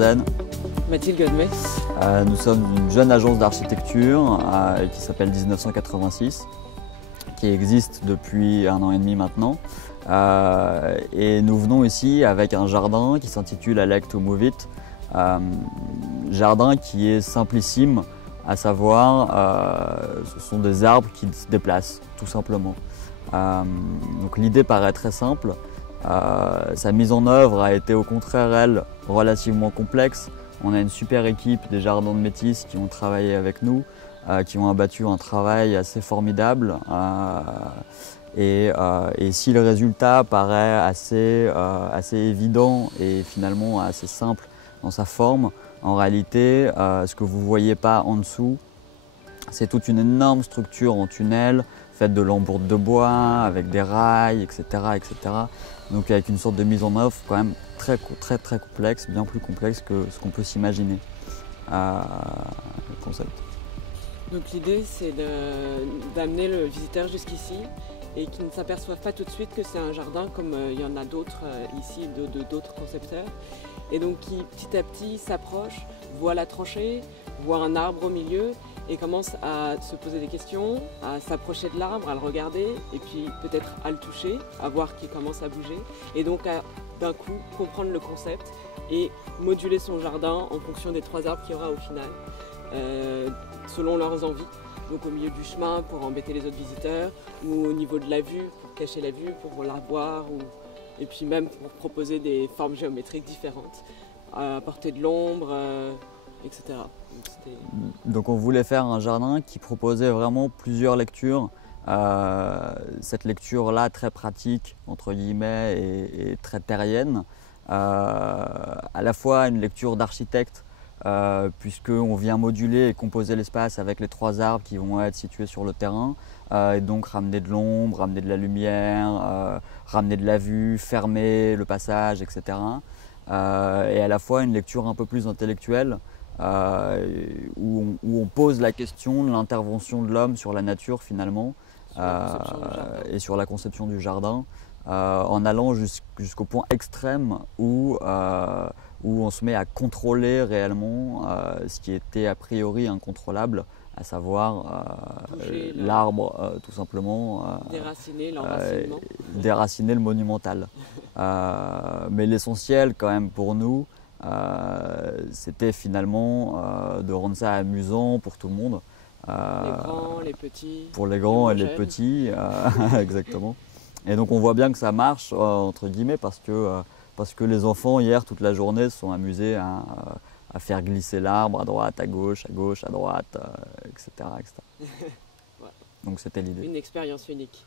Rosen. Mathilde Godmet. Nous sommes une jeune agence d'architecture qui s'appelle 1986, qui existe depuis 1 an et demi maintenant. Et nous venons ici avec un jardin qui s'intitule I Like to Move It. Jardin qui est simplissime, à savoir ce sont des arbres qui se déplacent tout simplement. Donc l'idée paraît très simple. Sa mise en œuvre a été au contraire, elle, relativement complexe. On a une super équipe des Jardins de Métis qui ont travaillé avec nous, qui ont abattu un travail assez formidable. Et si le résultat paraît assez évident et finalement assez simple dans sa forme, en réalité, ce que vous ne voyez pas en dessous, c'est toute une énorme structure en tunnel, faite de lambourdes de bois, avec des rails, etc., etc. Donc avec une sorte de mise en œuvre quand même très complexe, bien plus complexe que ce qu'on peut s'imaginer. Le concept. Donc l'idée c'est d'amener le visiteur jusqu'ici et qu'il ne s'aperçoive pas tout de suite que c'est un jardin comme il y en a d'autres ici, d'autres concepteurs. Et donc qui petit à petit s'approche, voit la tranchée, voit un arbre au milieu et commence à se poser des questions, à s'approcher de l'arbre, à le regarder et puis peut-être à le toucher, à voir qu'il commence à bouger et donc à d'un coup comprendre le concept et moduler son jardin en fonction des 3 arbres qu'il y aura au final, selon leurs envies. Donc au milieu du chemin pour embêter les autres visiteurs ou au niveau de la vue, pour cacher la vue, pour la voir et puis même pour proposer des formes géométriques différentes, apporter de l'ombre, etc. Donc on voulait faire un jardin qui proposait vraiment plusieurs lectures. Cette lecture-là très pratique, entre guillemets, et très terrienne. À la fois une lecture d'architecte, puisqu'on vient moduler et composer l'espace avec les 3 arbres qui vont être situés sur le terrain, et donc ramener de l'ombre, ramener de la lumière, ramener de la vue, fermer le passage, etc. Et à la fois une lecture un peu plus intellectuelle, où on pose la question de l'intervention de l'homme sur la nature finalement, et sur la conception du jardin, en allant jusqu'au point extrême où on se met à contrôler réellement ce qui était a priori incontrôlable, à savoir l'arbre tout simplement. Déraciner l'enracinement. Déraciner le monumental. Mais l'essentiel quand même pour nous, c'était finalement de rendre ça amusant pour tout le monde. Les grands, les petits. Pour les grands et les jeunes. petits, exactement. Et donc on voit bien que ça marche, entre guillemets, parce que les enfants, hier, toute la journée, se sont amusés à faire glisser l'arbre à droite, à gauche, à droite, etc. etc. Ouais. Donc c'était l'idée. Une expérience unique.